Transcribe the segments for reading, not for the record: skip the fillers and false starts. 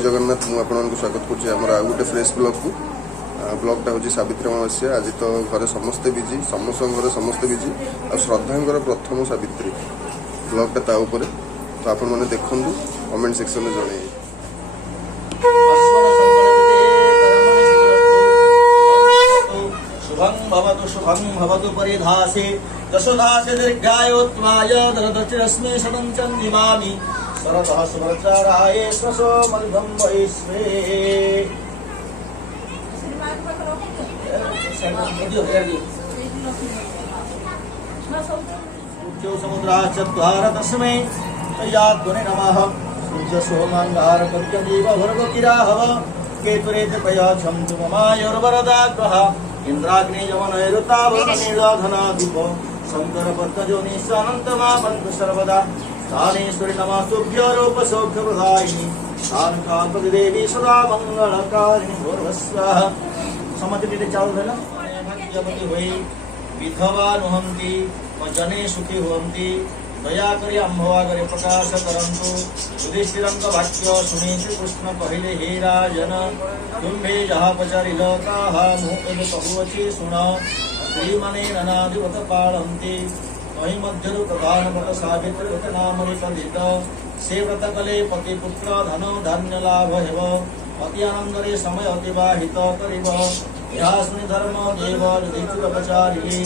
जगन्नाथ मुझे आपको स्वागत करुँच गोटे फ्रेश ब्लॉग को ब्लॉगटा हूँ सावित्री अमावस्या। आज तो घरे समस्ते बिजी, समस्त घरे समस्ते बिजी आ श्रद्धांकर प्रथम सावित्री ब्लॉगटा ता ऊपर तो आपण मैंने देखूँ कमेंट सेक्शन में जन। शुभं भवतु परिधासे दशदासे दीर्घायुत्वाय दरदचिरस्मे शतं च निमामि शरदः सुभद्राराये स्वसो मल्भं वैश्वे। सूर्यो समुद्राश्चत्वार तस्मै तयाद्गुणे नमः। सूर्य सोमाङ्गार पर्यदेव भर्गकिराहव केतुरेतपया छन्तु ममायोर्वरदाग्रह इंद्राग्नि यवनैरुतावनीधनाधिप शंकर पद्मजोनिशानन्तमा बन्धु सर्वदा स्थानेश्वरी नमस्तुभ्य रूप सौख्य प्रदायिनी शान्तात्मति देवी सदा मंगलकारिणी भूर्भुवः। समतिटे चालू है ना भाग्यवती हुई विधवा नुहंती जने सुखी हुवंती दया करी अम्भवागरे प्रकाश करंतु। युधिष्ठिरंक वाक्य शुणी श्री कृष्ण कहले हे राजन तुम्भे जहा पचारिल ताहा मुहूर्त कहूअछि शुण। स्त्री मने ननादिवत पालंती मही मध्यरु प्रधान व्रत सावित्री व्रत नाम निपदित। से व्रत कले पति पुत्र धन धान्य लाभ हेव अति आनंदरे समय अतिवाहित करिब। यहा शुनि धर्म देव युधिष्ठिर पचारिले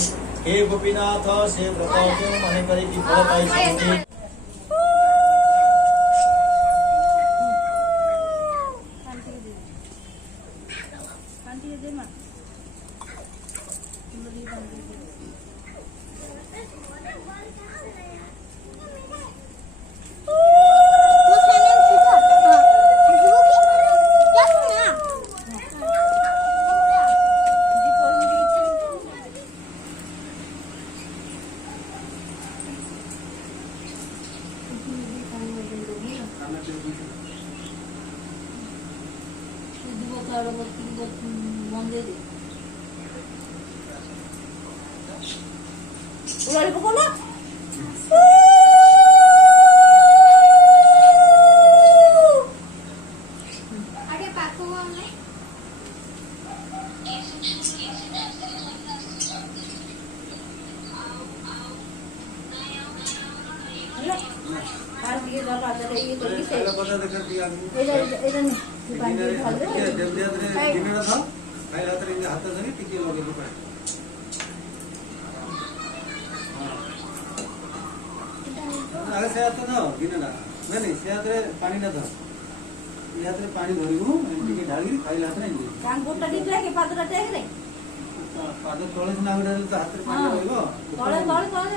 हे गोपीनाथ से व्रत क्यों मने करी की फल पाई। पानी ना था यात्रे पानी धरिबु एंटी ढाली खाइला हाथ नहीं कान गोटा टिकला के पादरा टेक रे पाद तळे ना गडा तो हाथ रे पानी होइबो तळे तळे तळे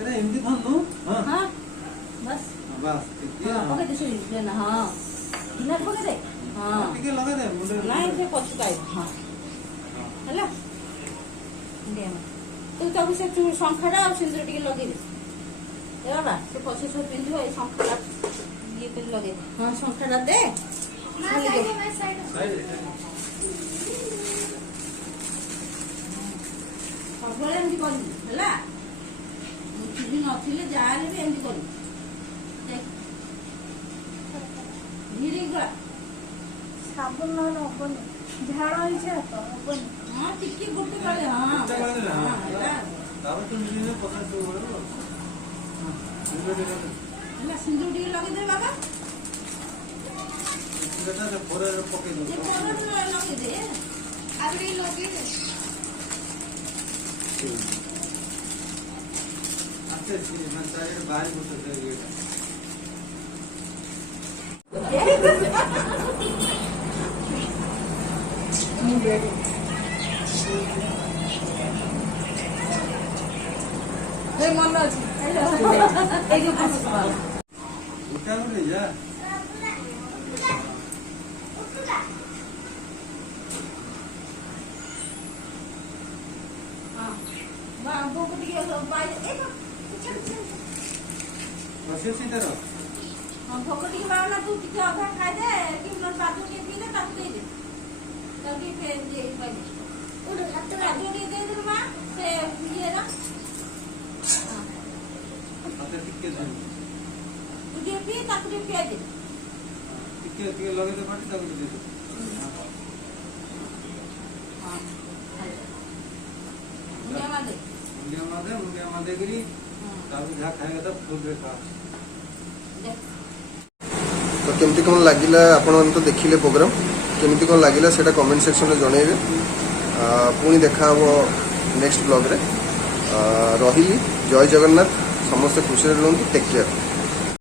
अरे एमदी थनु हां बस बस ठीक है ओके दिस इज ना हां इनर पके दे हां ठीक है लगा दे मुंडे नहीं से पछताई हां हला दे तू तो भी से संखड़ा और सिंदूर टिके लगे दे ए बाबा से पछे से पिंधो ए संखड़ा ये पे लगे हां संखड़ा दे ना साइड सबले एंदी कोनी हला मुठी नथिले जाले भी एंदी कोनी देख धीरे गला साबुन न होबनी झाड़ होई छै तो होबनी हां टिके गुटे गले हां ताव तुम ने पकड़ तो बोलो ना सिंदूर डी लगे दे बाबा बेटा से पूरा पके दो ये पूरा लगे दे आगे लगे दे अच्छा जी मैं सारे बाहर घुस गए ये मन अछि एक उठा ले जा हां बाबू को दिए बाय एक बसे सीधा रहो हां भोकटी वाला तू टिके आधा खाइ दे कि मन बाजू के पी ले तब दे दे तभी फेर दे बाय उड़ हाथ बाजू दे दे मां से ये ना टिके दे तुझे भी तकलीफ है दे ଟିକେ ଲଗେଇ ଦେ ପାଟି ତାକୁ ଦେ ମୁଣ୍ଡିଆ ମାଦେ କରି ତାକୁ ଯାହା ଖାଇବା କଥା ଫୁଲରେ ଖା। तो केमती कौन लगिला आपण तो देखिले प्रोग्राम केमती कौन लगिला सेटा कमेंट सेक्शन में जनइबे पुणी देखा हम नेक्स्ट ब्लॉग रे रही जय जगन्नाथ समस्त खुशी रुहतु टेक केयर।